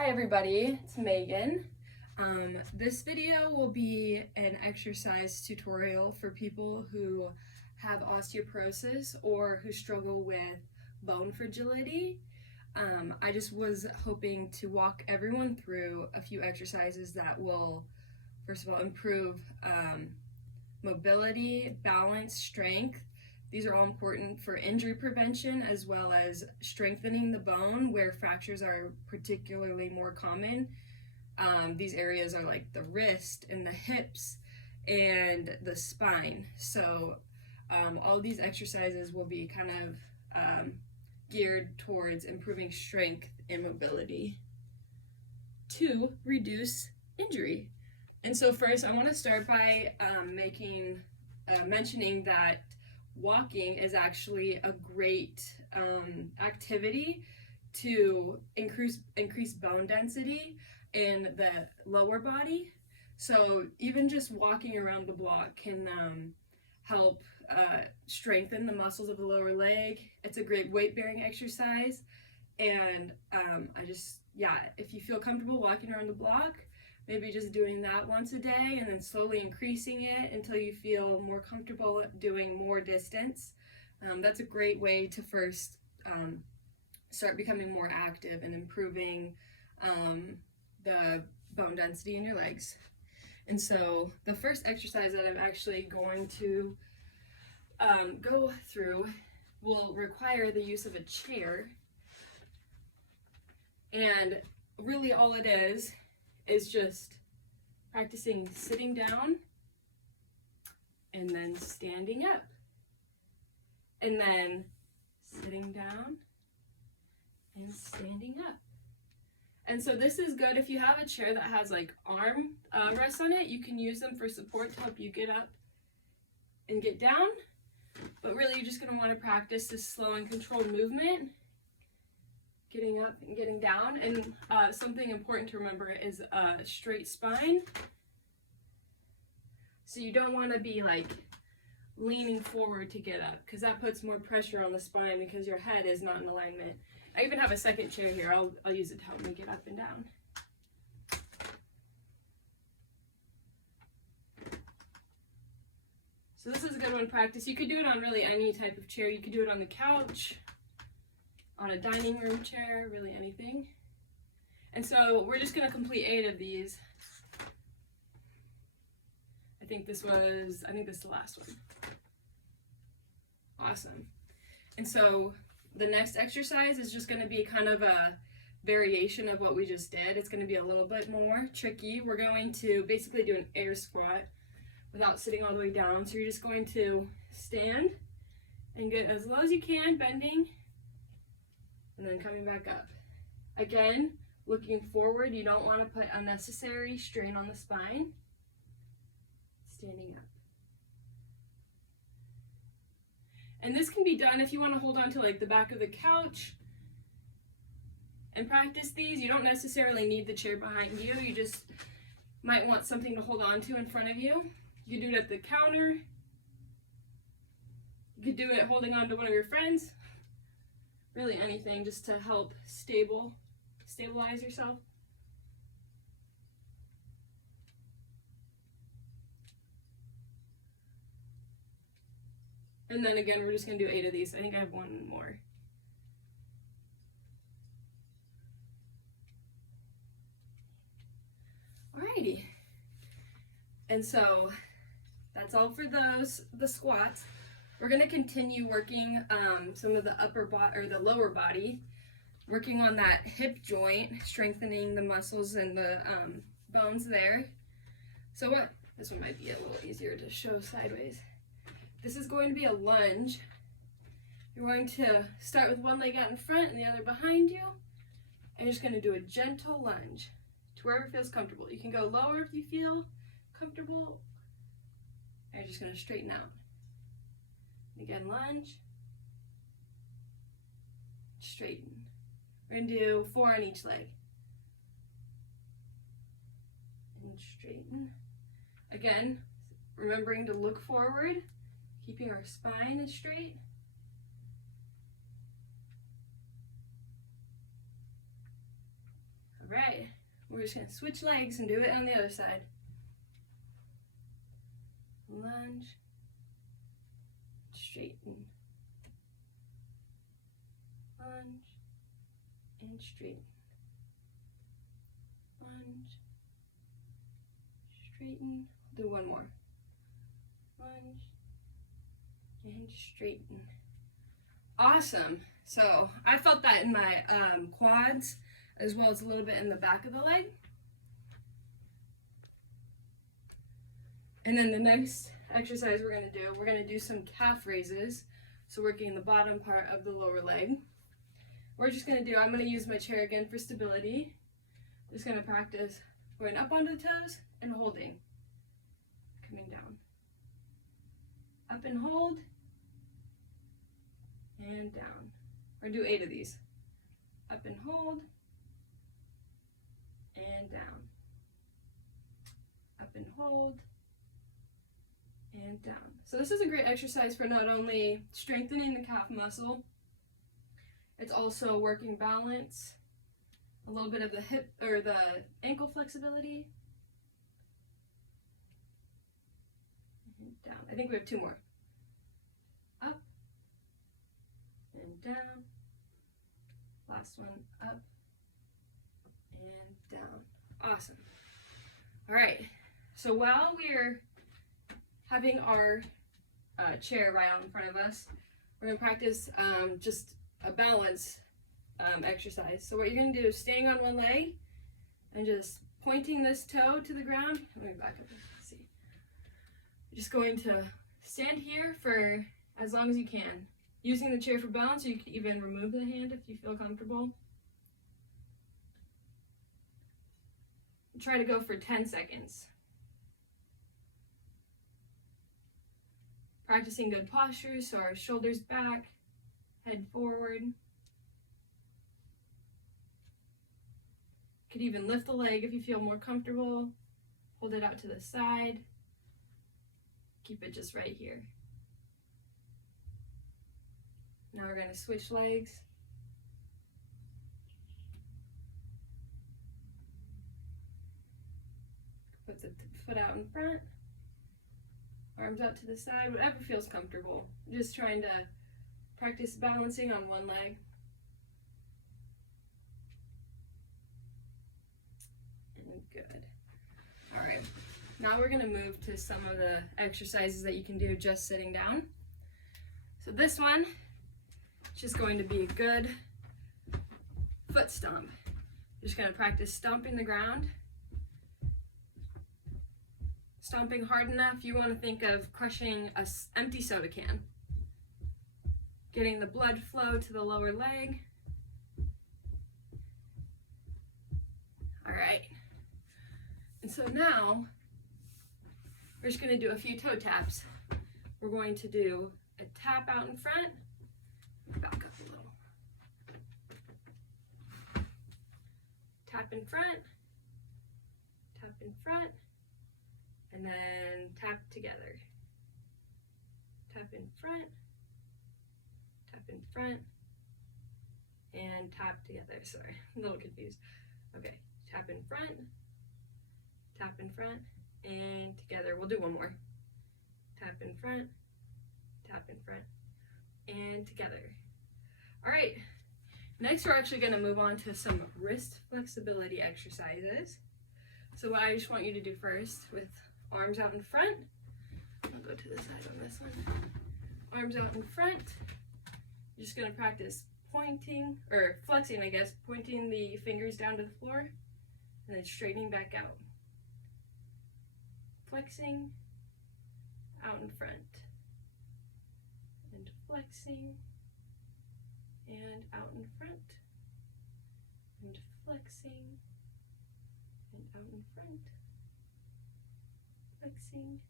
Hi everybody, it's Megan. This video will be an exercise tutorial for people who have osteoporosis or who struggle with bone fragility. I just was hoping to walk everyone through a few exercises that will, first of all, improve mobility, balance, strength. These are all important for injury prevention as well as strengthening the bone where fractures are particularly more common. These areas are like the wrist and the hips and the spine. So all of these exercises will be kind of geared towards improving strength and mobility to reduce injury. And so first I want to start by mentioning that walking is actually a great activity to increase bone density in the lower body. So even just walking around the block can help strengthen the muscles of the lower leg. It's a great weight-bearing exercise, and if you feel comfortable walking around the block, maybe just doing that once a day and then slowly increasing it until you feel more comfortable doing more distance. That's a great way to first start becoming more active and improving the bone density in your legs. And so the first exercise that I'm actually going to go through will require the use of a chair. And really all it is just practicing sitting down and then standing up, and then sitting down and standing up. And so this is good if you have a chair that has like arm rests on it. You can use them for support to help you get up and get down, but really you're just going to want to practice this slow and controlled movement, getting up and getting down. And something important to remember is a straight spine. So you don't want to be like leaning forward to get up, because that puts more pressure on the spine because your head is not in alignment. I even have a second chair here. I'll use it to help me get up and down. So this is a good one to practice. You could do it on really any type of chair. You could do it on the couch, on a dining room chair, really anything. And so we're just going to complete 8 of these. I think this is the last one. Awesome. And so the next exercise is just going to be kind of a variation of what we just did. It's going to be a little bit more tricky. We're going to basically do an air squat without sitting all the way down. So you're just going to stand and get as low as you can, bending, and then coming back up. Again, looking forward. You don't want to put unnecessary strain on the spine. Standing up. And this can be done if you want to hold on to like the back of the couch and practice these. You don't necessarily need the chair behind you. You just might want something to hold on to in front of you. You can do it at the counter. You could do it holding on to one of your friends. Really anything just to help stabilize yourself. And then again, we're just going to do 8 of these. I think I have one more. Alrighty. And so that's all for the squats. We're going to continue working some of the the lower body, working on that hip joint, strengthening the muscles and the bones there. So this one might be a little easier to show sideways. This is going to be a lunge. You're going to start with one leg out in front and the other behind you. And you're just going to do a gentle lunge to wherever feels comfortable. You can go lower if you feel comfortable. And you're just going to straighten out. Again, lunge. Straighten. We're going to do 4 on each leg. And straighten. Again, remembering to look forward. Keeping our spine as straight. right, we're just gonna switch legs and do it on the other side. Lunge, straighten, lunge, and straighten, lunge, straighten. Do one more. Lunge and straighten. Awesome. So I felt that in my quads as well as a little bit in the back of the leg. And then the next exercise we're going to do some calf raises. So working the bottom part of the lower leg. I'm going to use my chair again for stability. Just going to practice going up onto the toes and holding. Coming down. Up and hold. And down. We're going to do 8 of these. Up and hold. And down. Up and hold. And down. So this is a great exercise for not only strengthening the calf muscle, it's also working balance, a little bit of the hip or the ankle flexibility. And down. I think we have 2 more. Up and down. Last one, up and down. Awesome. All right. So while we're having our chair right out in front of us, we're going to practice just a balance exercise. So what you're going to do is standing on one leg and just pointing this toe to the ground. Let me back up and see. You're just going to stand here for as long as you can, using the chair for balance, or you could even remove the hand if you feel comfortable. Try to go for 10 seconds. Practicing good posture, so our shoulders back, head forward. Could even lift the leg if you feel more comfortable. Hold it out to the side. Keep it just right here. Now we're going to switch legs. Put the foot out in front. Arms out to the side, whatever feels comfortable. Just trying to practice balancing on one leg. And good. All right, now we're gonna move to some of the exercises that you can do just sitting down. So this one is just going to be a good foot stomp. Just gonna practice stomping the ground. Stomping hard enough, you want to think of crushing an empty soda can. Getting the blood flow to the lower leg. All right. And so now, we're just going to do a few toe taps. We're going to do a tap out in front. Back up a little. Tap in front. Tap in front. And then tap together. Tap in front, and tap together. Sorry, I'm a little confused. Okay, tap in front, and together. We'll do one more. Tap in front, and together. All right, next we're actually gonna move on to some wrist flexibility exercises. So what I just want you to do first, with arms out in front. I'll go to the side on this one. Arms out in front. You're just going to practice pointing, or flexing, I guess, pointing the fingers down to the floor, and then straightening back out. Flexing, out in front. And flexing, and out in front. And flexing, and out in front. Flexing,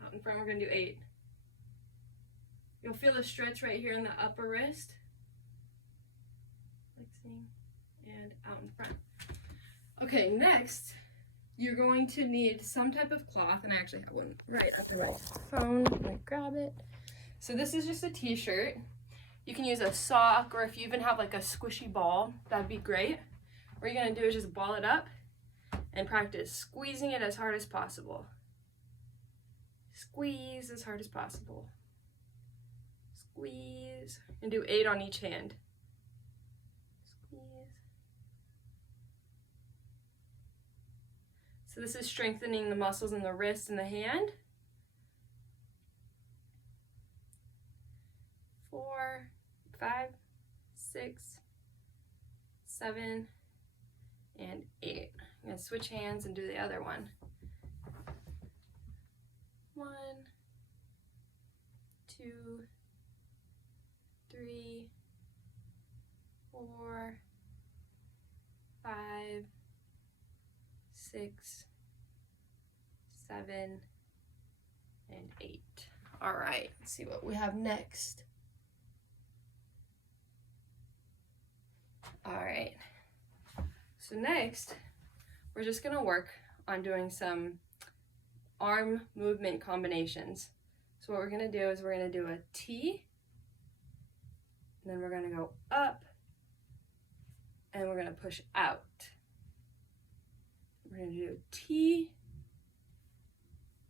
out in front. We're going to do 8. You'll feel a stretch right here in the upper wrist. Flexing, and out in front. Okay, next, you're going to need some type of cloth, and I actually have one right after my phone. I'm going to grab it. So this is just a t-shirt. You can use a sock, or if you even have like a squishy ball, that'd be great. what you're gonna do is just ball it up and practice squeezing it as hard as possible. Squeeze as hard as possible. Squeeze. And do 8 on each hand. Squeeze. So this is strengthening the muscles in the wrist and the hand. 4, 5, 6, 7, and 8. I'm going to switch hands and do the other one. 1, 2, 3, 4, 5, 6, 7, and 8. All right, let's see what we have next. All right, so next, we're just gonna work on doing some arm movement combinations. So what we're gonna do is we're gonna do a T, and then we're gonna go up, and we're gonna push out. We're gonna do a T,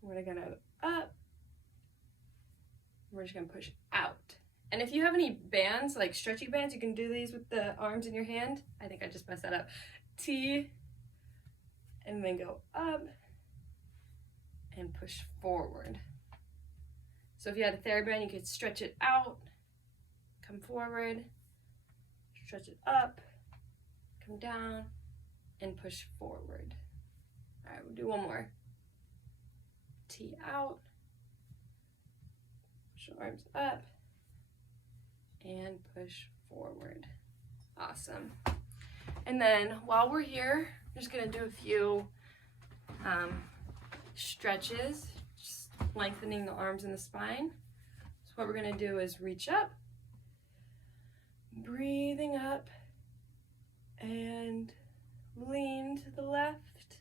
we're gonna go up, we're just gonna push out. And if you have any bands, like stretchy bands, you can do these with the arms in your hand. I think I just messed that up. T, and then go up, and push forward. So if you had a TheraBand, you could stretch it out, come forward, stretch it up, come down, and push forward. All right, we'll do one more. T out, push your arms up, and push forward. Awesome. And then while we're here, I'm just gonna do a few stretches, just lengthening the arms and the spine. So what we're gonna do is reach up, breathing up, and lean to the left,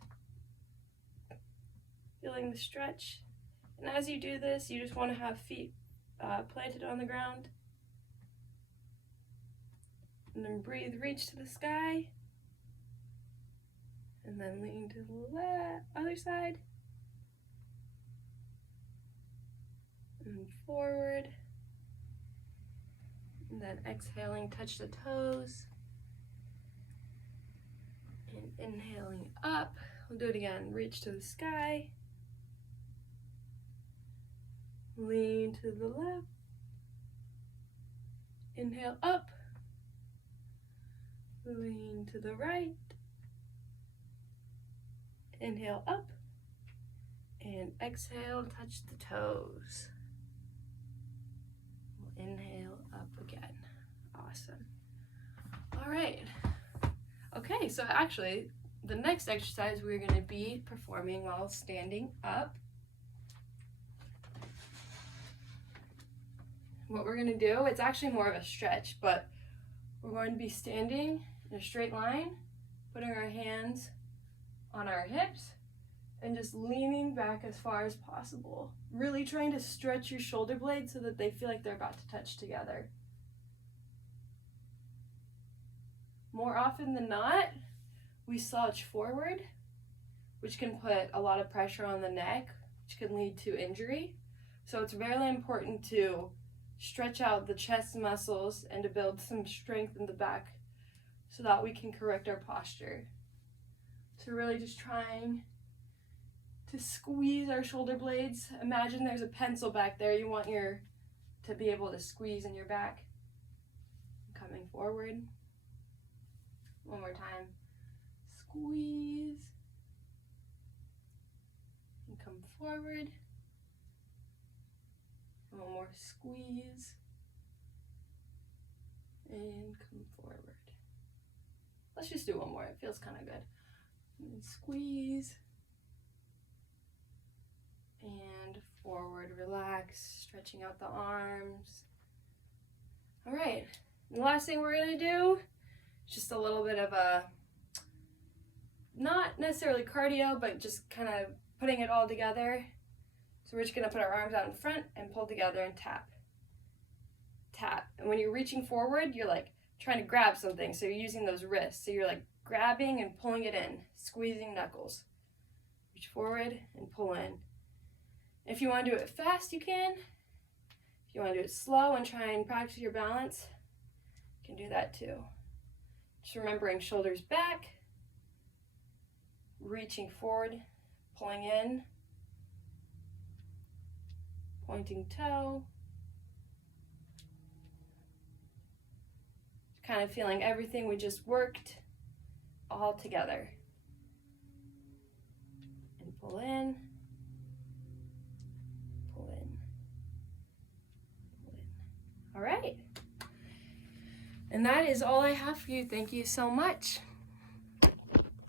feeling the stretch. And as you do this, you just wanna have feet planted on the ground. And then breathe, reach to the sky. And then lean to the other side. And forward. And then exhaling, touch the toes. And inhaling up. We'll do it again. Reach to the sky. Lean to the left. Inhale up. Lean to the right. Inhale up. And exhale, touch the toes. We'll inhale up again. Awesome. All right. Okay, so actually, the next exercise we're going to be performing while standing up. What we're going to do, it's actually more of a stretch, but we're going to be standing in a straight line, putting our hands on our hips, and just leaning back as far as possible. Really trying to stretch your shoulder blades so that they feel like they're about to touch together. More often than not, we slouch forward, which can put a lot of pressure on the neck, which can lead to injury. So it's really important to stretch out the chest muscles and to build some strength in the back so that we can correct our posture. So really just trying to squeeze our shoulder blades. Imagine there's a pencil back there you want to be able to squeeze in your back. Coming forward. One more time. Squeeze. And come forward. One more squeeze. And come forward. Let's just do one more. It feels kind of good. And then squeeze. And forward, relax, stretching out the arms. All right, and the last thing we're gonna do is just a little bit of a, not necessarily cardio, but just kind of putting it all together. So we're just gonna put our arms out in front and pull together and tap. Tap, and when you're reaching forward, you're like trying to grab something, so you're using those wrists. So you're like grabbing and pulling it in, squeezing knuckles. Reach forward and pull in. If you want to do it fast, you can. If you want to do it slow and try and practice your balance, you can do that too. Just remembering shoulders back, reaching forward, pulling in, pointing toe, kind of feeling everything we just worked all together. And pull in, pull in, pull in. All right. And that is all I have for you. Thank you so much.